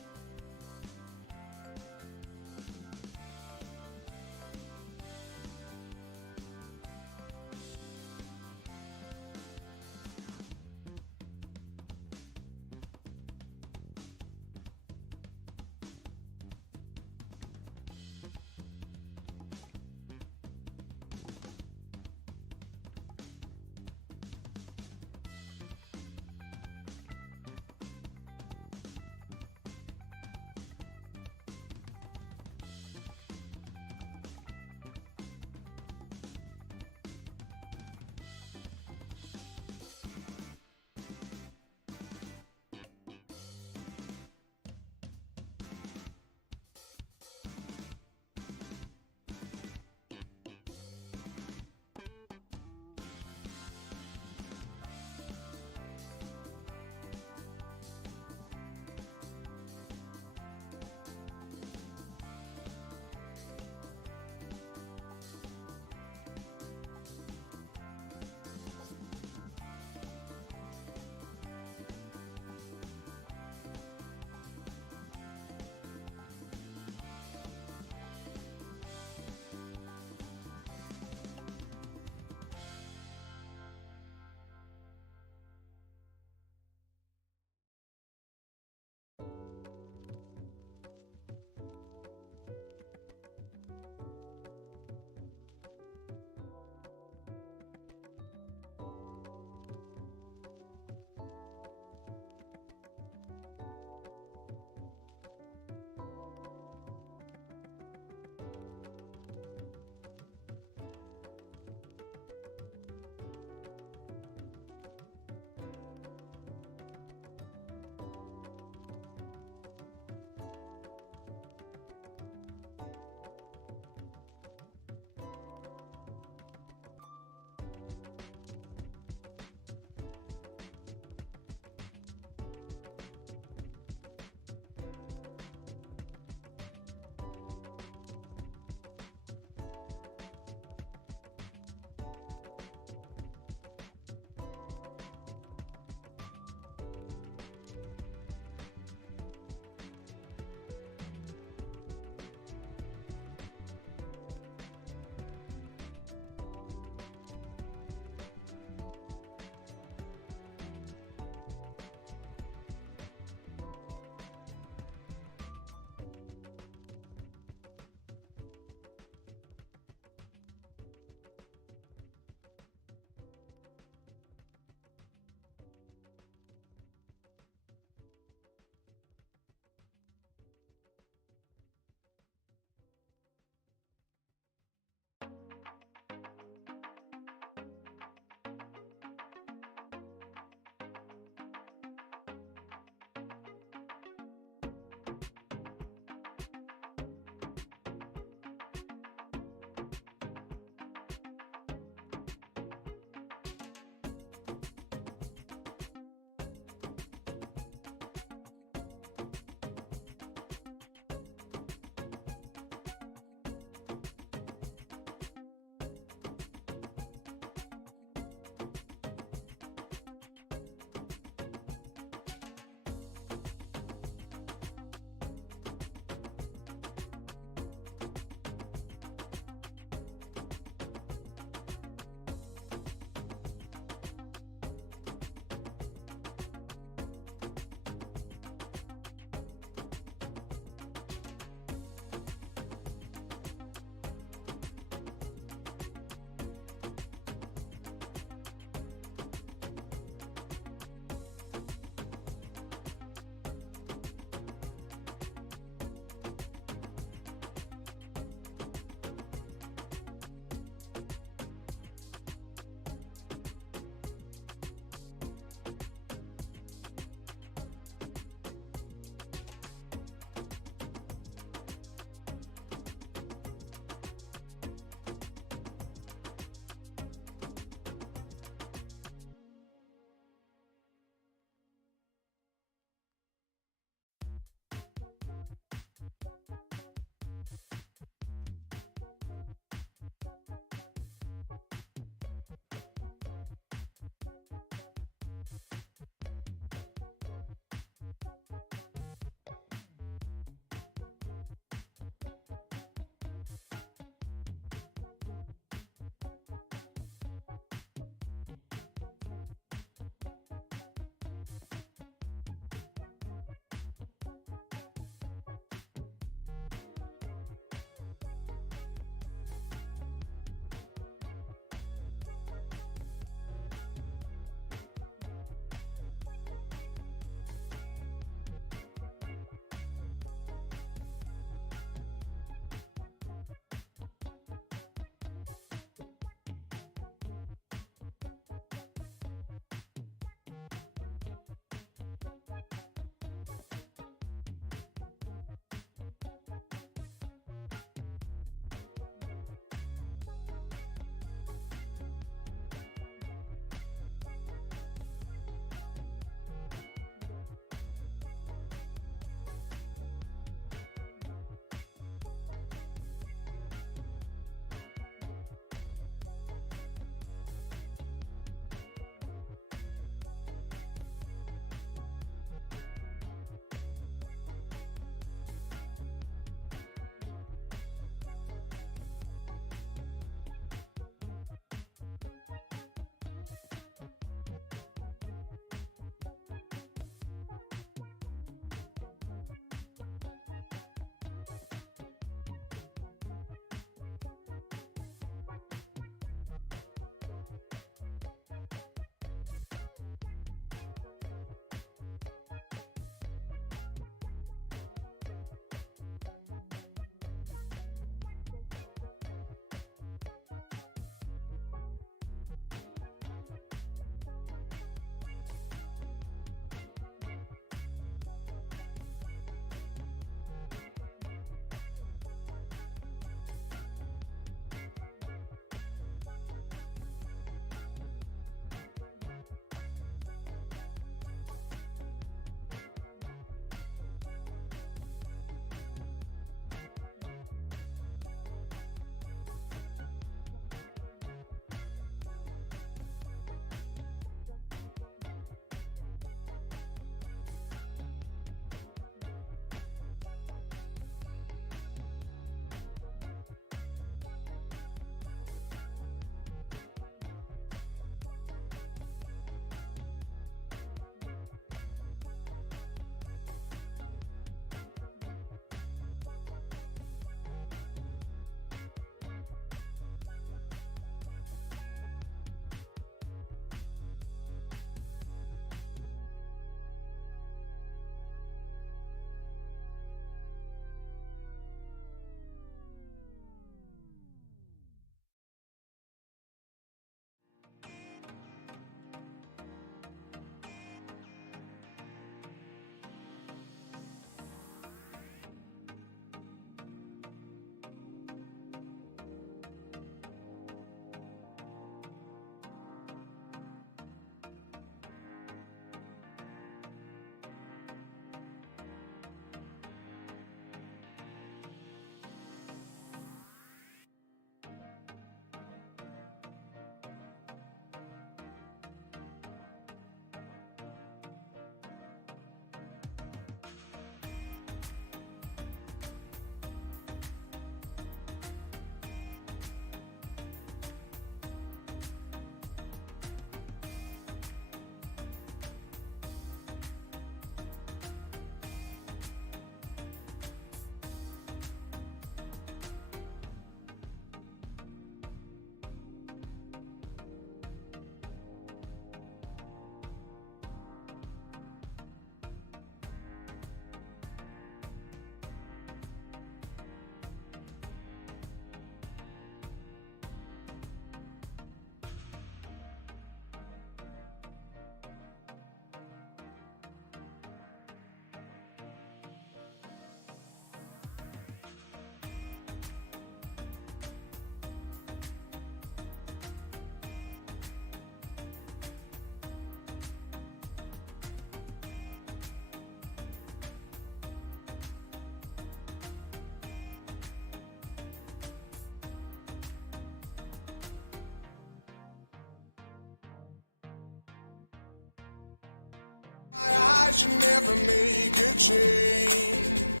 gonna make a change.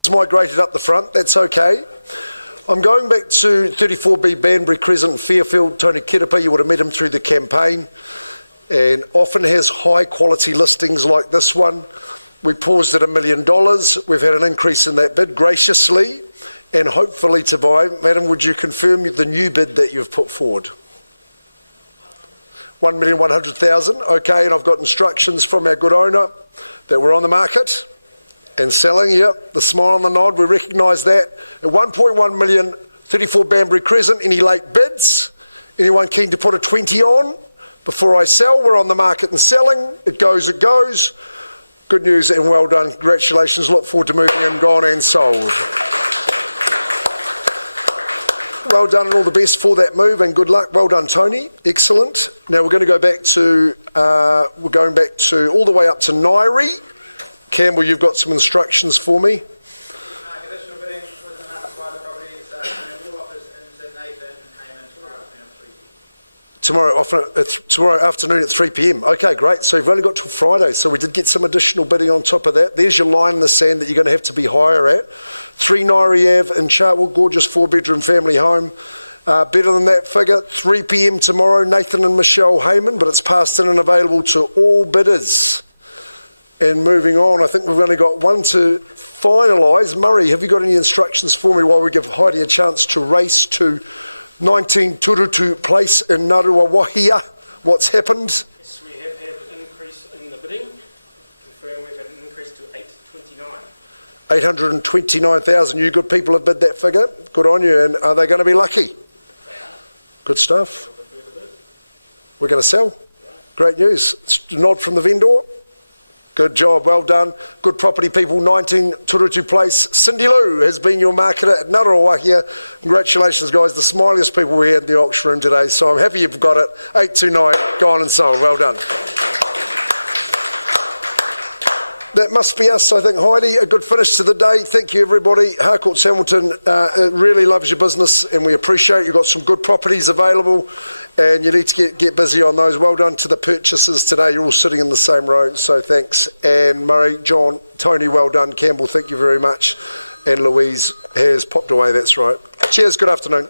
It's migrated up the front, that's okay. I'm going back to 34B Banbury Crescent, Fairfield. Tony Kirapa, you would have met him through the campaign, and often has high quality listings like this one. We paused at $1 million. We've had an increase in that bid graciously and hopefully to buy. Madam, would you confirm the new bid that you've put forward? 1,100,000. Okay, and I've got instructions from our good owner that we're on the market and selling. Yep, the smile and the nod, we recognise that. At 1.1 million, 34 Banbury Crescent. Any late bids? Anyone keen to put a 20 on before I sell? We're on the market and selling. It goes, it goes. Good news and well done. Congratulations. Look forward to moving in, gone and sold. Well done and all the best for that move and good luck. Well done, Tony. Excellent. Now we're going to go back to, all the way up to Nairi. Campbell, you've got some instructions for me. Conditional bidding was announced by the property this afternoon. All offers into Nathan Heyman tomorrow afternoon at 3 p.m. Okay, great. So you've only got till Friday. So we did get some additional bidding on top of that. There's your line in the sand that you're going to have to be higher at. 3 Nairi Ave in Chartwell, gorgeous 4-bedroom family home. Better than that figure. 3 p.m. tomorrow, Nathan and Michelle Heyman, but it's passed in and available to all bidders. And moving on, I think we've only got one to finalise. Murray, have you got any instructions for me while we give Heidi a chance to race to 19 Turutu Place in Narua Wahia? What's happened? Yes, we have had an increase in the bidding. Confirm we've had an increase to 829. 829,000. You good people have bid that figure. Good on you. And are they going to be lucky? Good stuff. We're going to sell. Great news. Nod from the vendor. Good job, well done. Good property people, 19 Turutu Place. Cindy Lou has been your marketer at Ngaruawahia. Congratulations, guys, the smiliest people we had in the auction room today, so I'm happy you've got it. 829, gone and sold, well done. That must be us, I think, Heidi. A good finish to the day. Thank you, everybody. Harcourts Hamilton really loves your business, and we appreciate it. You've got some good properties available, and you need to get busy on those. Well done to the purchasers today. You're all sitting in the same row, so thanks. And Murray, John, Tony, well done. Campbell, thank you very much. And Louise has popped away, that's right. Cheers, good afternoon.